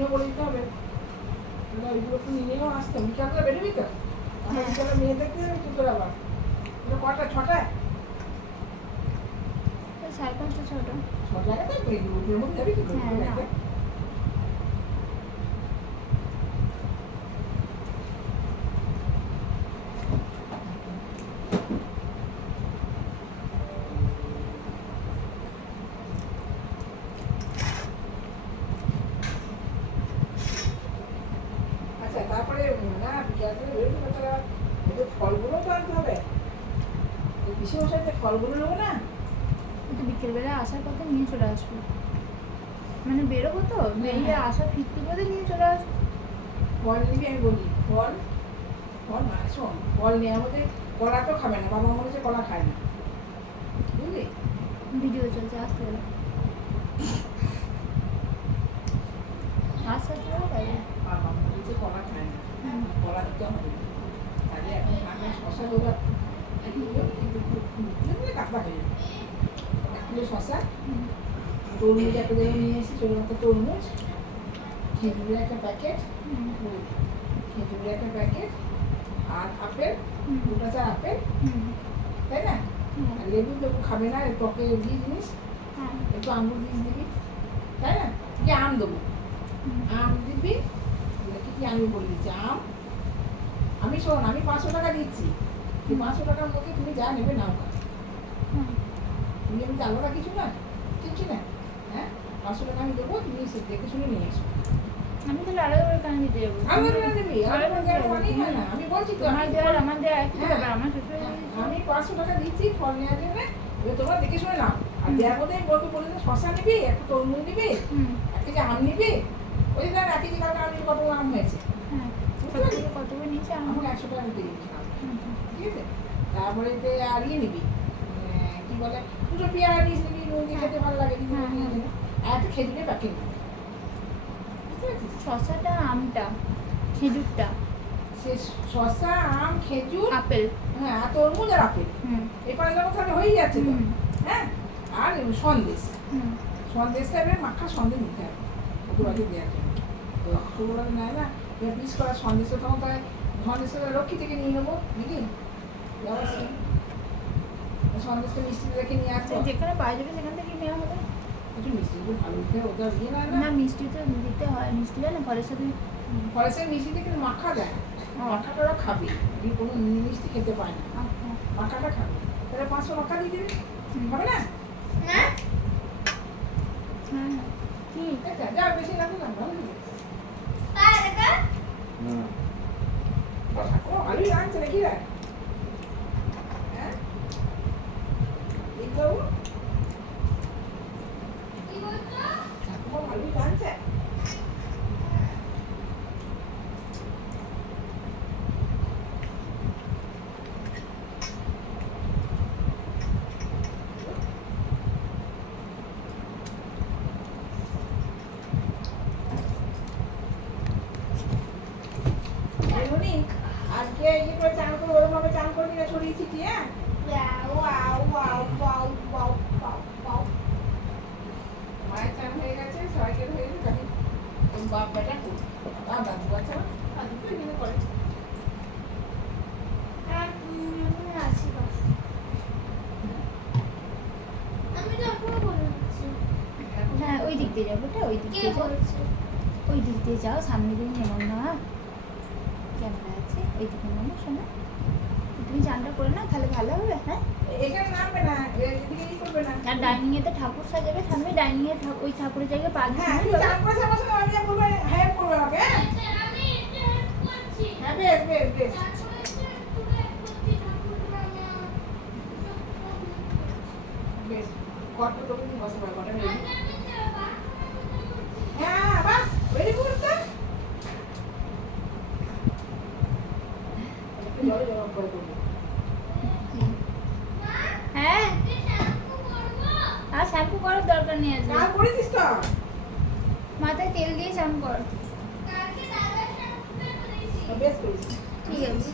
নিয়ে বলে দিতে হবে। ওইগুলো তো নিয়েও আসতাম, বিকালটা বেরোবি তো? বিকালে মেয়ে দেখতে যাবি তুই তোর আবার কটা? 6টায়? 5:30 6টা। 6টায় তো ওর মধ্যে যাবি কি করে? আচ্ছা তারপরে না বিকালে বেরোবি তাছাড়া একটু ফলগুলো তো আনতে হবে। পিসে মশাইতে ফলগুলো নেবো না? কিন্তু বিকেলবেলা আসার পথে নিয়ে চলে আসবো, মানে বেরোবো তো, বেরিয়ে আসা ফিরতি পথে নিয়ে চলে আসবো। ফল নিবি আমি বলি, ফল মানে শোন, ফল নেওয়ার মধ্যে কলা তো খাবে না, বাবা মনে হচ্ছে কলা খায় না, বুঝলি? ভিডিও চলছে, আসতে গেলে আসতে তাই বাবা মনে হচ্ছে কলা খায় না, কলা দিতে হবে। তাহলে এখন আমি শশা দেবো, কাঁকড়া হয়ে যাবে। 1 কিলো শশা, তরমুজ একটা জায়গায় নিয়ে এসেছি, ছোটো একটা তরমুজ, খেজুরের একটা প্যাকেট, আর আপেল, 2টা 4 আপেল, তাই না? আর লেবু তো খাবে না, টকে দিয়ে জিনিস, একটু আঙুর দিস দিবি, তাই না? কি আম দেবো, আম দিবি, কি আমি বলে দিচ্ছি, আম আমি শোন, আমি 500 টাকা দিচ্ছি, 500 টাকার মধ্যে তুমি যা নেবে নাও কাজ, তুমি আমি আলাদা কিছু না কিচ্ছু না, হ্যাঁ 500 টাকা আমি দেবো, তুমি দেখে শুনে নিয়ে এসো। আমি তাহলে আলাদা করে কেন দিতে যাবো? আমি বলছি তো আমার দেওয়ার একই ব্যাপার, আমার শ্বশুর আমি 500 টাকা দিচ্ছি ফল নেওয়ার জন্য, এবার তোমরা দেখে শুনে নাও। আর দেওয়ার মধ্যে বলবো বলে শশা নিবি, একটা তরমুজ নিবি, 1 কেজি আম নিবি, ওই যে 1 কেজি কালকে আমি কত আম হয়েছে, কতগুলো নিচে আমাকে 100 টাকা দিতে দিয়েছিলাম, ঠিক আছে? তারপরে আর ইয়ে নিবি, কি বলে, 2টো পেয়ারা নিস নিবি, নুন দিয়ে খেতে ভালো লাগে, আর একটা খেজুরের প্যাকেট নিবি, শসাটা, আমটা, খেজুরটা, সে শসা, আম, খেজুর, আপেল, হ্যাঁ আর তরমুজ আর আপেল, এই 5 রকম তাহলে হয়েই যাচ্ছে তো, হ্যাঁ। আর সন্দেশটা এবার মাখা সন্দেশ নিতে হবে ওগুলোকে দেওয়ার জন্য, তো ওগুলো নেয় না, এবার পিস করা সন্দেশটা তখন তাই সন্দেশটা লক্ষ্মী থেকে নিয়ে নেবো, বুঝলি? সন্দেশটা মিষ্টি রেখে নিয়ে আসবো, যেখানে পাওয়া যাবে সেখান থেকে নেওয়া হবে। একটু মিষ্টি ভালো ওটা দিয়ে না মিষ্টি তো দিতে হয়, মিষ্টি দেয় না ফলের সাথে, ফলের সাথে মিষ্টি দিয়ে কিন্তু মাখা দেয়, মাখাটা ওরা খাবে, কোনো মিষ্টি খেতে পায় না, মাখাটা খাবে, তাহলে 500 মাখা দিয়ে দেবে, হবে না? হ্যাঁ কি যা বেশি লাগবে না, ভালো লাগবে। আলু রাখছে নাকি রে? হ্যাঁ দেখবো আলু রাখছে, আজকে ইয়ে করে চান করে ওরকম ভাবে চান করবি না, ছড়িয়ে ছিটিয়ে, মায়ের চান হয়ে গেছে, সবাইকে হয়ে গেছে, বাপ বেটা দাদু আছে, দাদু তো এগুলো করে। হ্যাঁ ওই দিক দিয়ে যাবো, ওই দিক দিয়ে যাও, ওই দিক দিয়ে যাও, সামনে দিন যেমন না ক্যামেরা আছে, ওই দিকে নামো শোনা, তুমি চানটা করে নাও তাহলে ভালো হবে। হ্যাঁ এখানে নামবে না, এদিকে ই করবে না, আর ডাইনিং এ তো ঠাকুর সাজাবে, সামনে ডাইনিং এ ওই ঠাকুরের জায়গায় পা হ্যাঁ তুই চান করে আমার সঙ্গে আমি বলবো হেল্প করবে আমাকে, হ্যাঁ বেশ বেশ বেশ, বেশ কত তোকে তুমি বসে পারবো না, হ্যাঁ বাহ ভেরি গুড, তো জল জল করে দেবো, হ্যাঁ আর শ্যাম্পু করার দরকার নেই, আজকে কাল করেছিস তো, মাথায় তেল দিয়ে চান কর, বেশ করেছিস, ঠিক আছে।